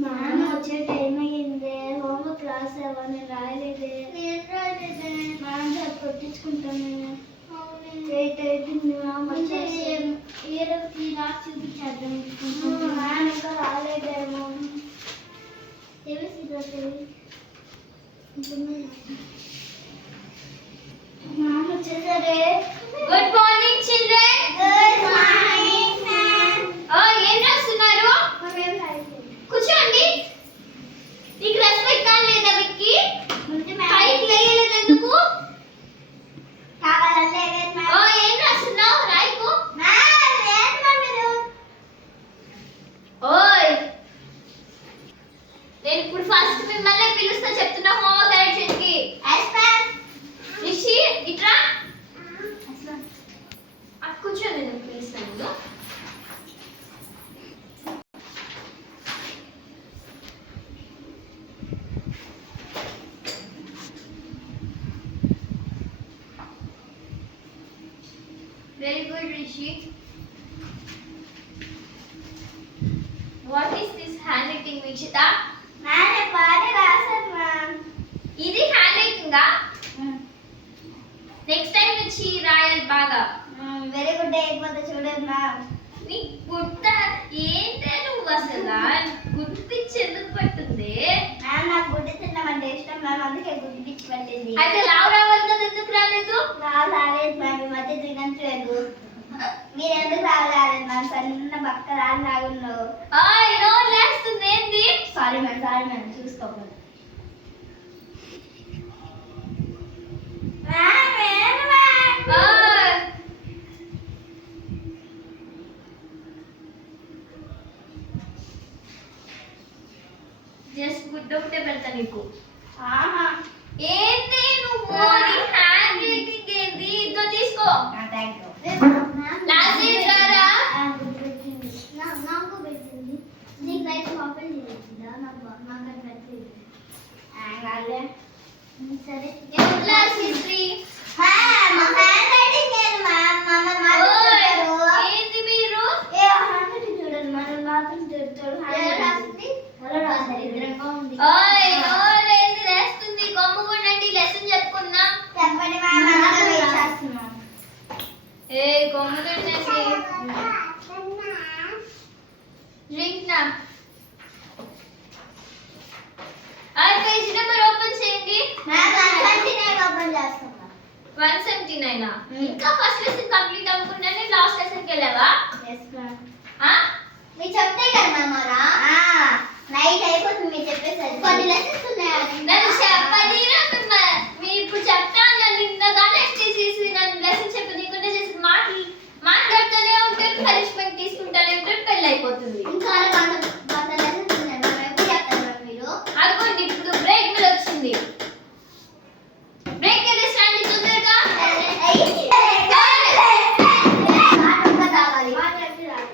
Ma'am వచ్చే time అయ్యింది, homework class ఎవరిని రాయలేదే. నేను రాయలేదే మ్యామ్, సార్ కొట్టించుకుంటాను. లేట్ అవుతుంది మ్యామ్, వచ్చేసి ఏరోకి నాకు చూపించేద్దాం. మ్యామ్ ఇంకా రాలేదేమో. మ్యామ్ వచ్చేసరే. Good morning children. Good morning ma'am. ఏం రాస్తున్నారు? కూర్చోండి. నీకు రెస్పెక్ట్ కాలేదా విక్కీ? పైకి లేయలేదు ఎందుకు? కావాలంటే ఏం రాస్తున్నావు? రాయకు. నేను ఇప్పుడు ఫస్ట్ మిమ్మల్ని పిలుస్తా, చెప్తున్నా హోంవర్క్ కరెక్షన్ కి. రిషి ఇట్రా. కూర్చో, నేను పిలుస్తాను. Very good, Rishi. What is this handwriting, Vichita? ఇది హ్యాండ్రైటింగ్. నెక్స్ట్ టైం నుంచి రాయాలి బాగా. వెరీ గుడ్ అయిపోతే చూడండి మ్యామ్. నీ గుర్త ఏంటే నువ్వు అసలు గుడ్డు పిచ్చి ఎందుకు పట్టుంది? మ్యామ్ నాకు గుడ్డు తినడం అంటే ఇష్టం మ్యామ్, అందుకే గుడ్డు పిచ్చి పట్టింది. అయితే రావాలి కదా, ఎందుకు రాలేదు? రాలేదు మ్యామ్, ఈ మధ్య తినట్లేదు. మీరు ఎందుకు రాలేదు మ్యామ్? సన్న పక్క రాగున్నావు. లేస్తుంది ఏంది? సారీ మ్యామ్ చూసుకోకూడదు. జస్ట్ గుడ్ ఒకటే పెడతా నీకు. ఆహా ఏంది నువ్వు? నీ హ్యాండ్ రైటింగ్ ఏంది? ఇదో తీసుకో. థాంక్యూ. లాస్ట్ ఇయర్ రారా? నాకు పెట్టింది. నీకు రైట్ ఓపెన్ చేసిందా? నాకు అది పెట్టింది. సరే క్లాస్ హిస్టరీ. ఏంది మీరు? ఏంది లేస్తుంది? కొమ్ముకుండండి, లెసన్ చెప్పుకుందాం. కొమ్ముకుండండి. డ్రింక్ నా పేజ్ నెంబర్ ఓపెన్ చేయండి. 179. ఇంకా ఫస్ట్ లెసన్ కంప్లీట్ అవ్వకుండానే లాస్ట్ లెసన్ కి వెళ్ళావా? మీరు చెప్తే కదా మ్యామ్, నైట్ అయిపోతుంది మీరు చెప్పేసరి. కొన్ని లెసన్స్ ఉన్నాయి. నన్ను చెప్పనీరా మీరు ఇప్పుడు చెప్తాను. నన్ను నిన్నగా నెక్స్ట్ చేసి నన్ను లెసన్ చెప్పనీకుండా చేసి మాట్లాడుతూనే ఉంటారు, పనిష్మెంట్ తీసుకుంటానే ఉంటారు, పెళ్ళి అయిపోతుంది. ఇంకా వంద లెసన్స్ ఉన్నాయి మ్యామ్, ఎప్పుడు చెప్తారు మ్యామ్ మీరు? అనుకోండి ఇప్పుడు బ్రేక్ మీద వచ్చింది. బ్రేక్ అయితే స్టాండ్ తొందరగా.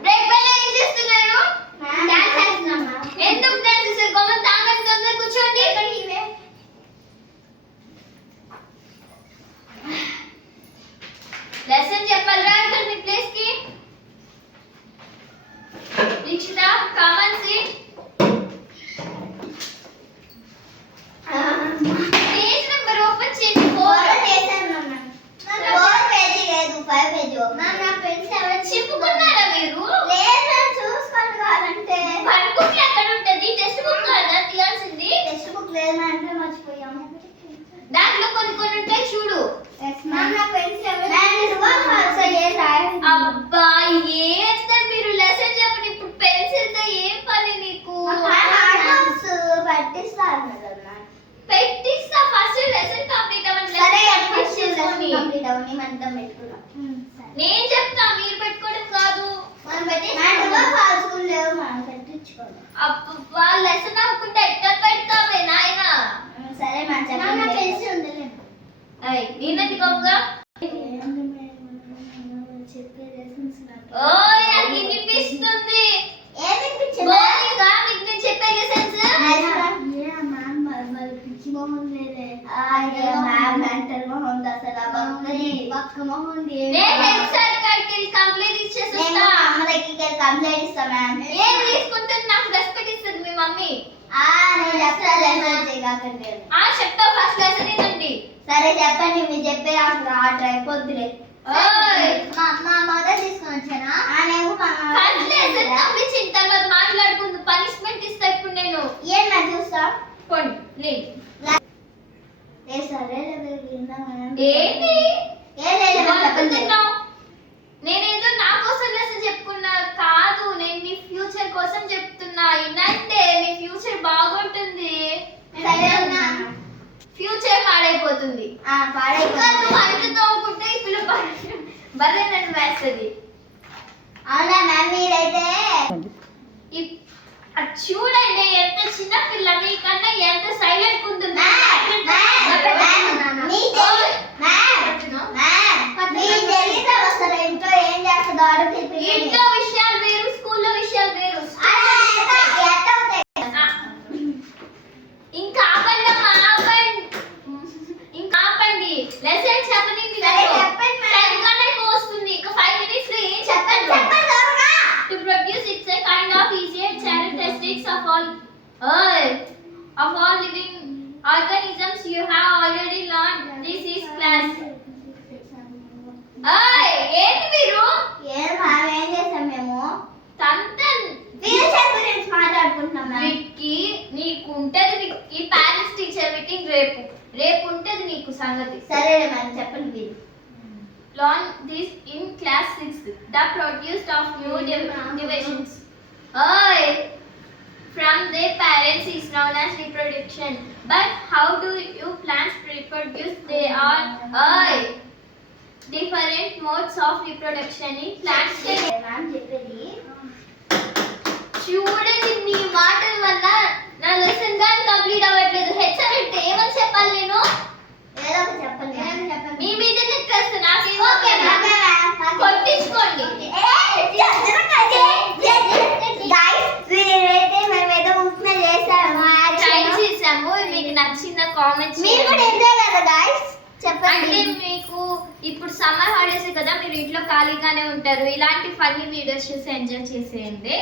బ్రేక్ బెల్ ఏం చేస్తున్నారు? ఎందుకు డాన్స్ చేస్తారు? గొప్ప తాగండి, తొందర కూర్చోండి. లెసన్ చెప్పాలిరా ఇక్కడ మీ ప్లేస్ కి. Dikshita common seat. Page number open చేయండి. 4 పేజీ లేదు, 5 పేజీ. మ్యామ్ నా పెన్స్ ఎవరు చిప్పుకున్నారా మీరు? లేదు మ్యామ్, చూసుకోండి కావాలంటే. వర్క్ బుక్ ఎక్కడ ఉంటది? టెక్స్ట్ బుక్ కదా తీయాల్సింది. టెక్స్ట్ బుక్ లేదు మ్యామ్, అంటే మర్చిపోయాము. దాంట్లో కొన్ని ఉంటాయి చూడు. మ్యామ్ నా పెన్స్ ఎవరు? అబ్బా ఏంత మీరు లెసన్ చెప్పండి. ఇప్పుడు పెన్సిల్ తో ఏం పని నీకు? పట్టిస్తారు కదా పెట్టిస్తా. ఫస్ట్ లెసన్ కంప్లీట్ అవ్వండి. నేను చెప్తా, మీరు పెట్టుకోవడం కాదు. అబ్బా లెసన్ అవ్వకుండా ఎట్లా పెడతావే నాయనా? సరే నేనండి గొప్పగా నాకు వినిపిస్తుంది. బోరింగా మీకు నేను చెప్పే లెసన్స్? పిచ్చి మొహం లేదే. మెంటల్ మొహం అసలు పక్క మొహం. నేను హెల్త్ సార్ కాడికి వెళ్ళి కంప్లైంట్ ఇచ్చేసి వస్తా. అమ్మ దగ్గరికి వెళ్ళి కంప్లైంట్ ఇస్తా మ్యామ్. ఏం తీసుకుంటే నాకు రెస్పెక్ట్ ఇస్తుంది మీ మమ్మీ. కాకండి అని. చెప్తా ఫస్ట్ లెసన్ ఏంటండి? సరే చెప్పండి, మీరు చెప్పే ఆర్డర్ అయిపోద్దులే. మా మదర్ తీసుకొని వచ్చానా? ఫస్ట్ లెసన్ పంపించిన తర్వాత మాట్లాడుకుందు. పనిష్మెంట్ ఇస్తా ఇప్పుడు నేను. ఏం నా చూస్తా పోండి సరే ఏంటి నేనేదో నా కోసం లెసన్ చెప్పుకున్నా కాదు, నేను మీ ఫ్యూచర్ కోసం చెప్తున్నా. ఇనంటే మీ ఫ్యూచర్ బాగుంటుంది, ఫ్యూచర్ పాడైపోతుంది. నువ్వు అంటుతో అనుకుంటే ఈ పిల్ల బర్రె నన్ను వేస్తుంది. అవునా మ్యామ్, మీరైతే చూడండి ఎంత చిన్న పిల్ల, మీకన్నా ఎంత సైలెంట్ ఉంటుంది. ఇంట్లో విషయాలు వేరు, స్కూల్లో విషయాలు వేరు. ఇంకా ఆపండమ్మా, ఇంకా ఆపండి. లెసన్ చెప్పండి, వస్తుంది. ఇంకా 5 minutes లో ఏం చెప్పండి? To produce it's a kind of easier characteristics of all living organisms you have already learned. This is class. ఏంటి మీరు ఏం చేసాం మేము? తంతన్ ఫ్యూచర్ గురించి మాట్లాడుకుంటున్నాం. విక్కీ నీకు ఉంటది, విక్కీ పేరెంట్స్ టీచర్ మీటింగ్ రేపు ఉంటది నీకు సంగతి. సరే మ్యామ్, చెప్పండి మీరు. Learn this in class 6. The produced of new divisions from their parents is known as reproduction. But how do you plants reproduce? They are different modes of reproduction in plants. Ma'am చెప్పేది చూడండి, మీ మాటల వల్ల నా lesson గాని complete అవ్వట్లేదు. HR అంటే ఏమని చెప్పాలి నేను? ఏదో ఒకటి చెప్పండి. మీ మీద నెక్కేస్తా, నాకేం కొట్టించుకోండి. ట్రై చేసాము, మీకు నచ్చిన కామెంట్స్ అంటే మీకు ఇప్పుడు సమ్మర్ హాలిడేస్ కదా, మీరు ఇంట్లో ఖాళీగానే ఉంటారు. ఇలాంటి ఫన్నీ వీడియోస్ చూసి ఎంజాయ్ చేసేయండి.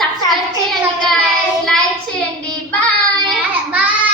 సబ్స్క్రైబ్ చేయండి, లైక్ చేయండి. బాయ్.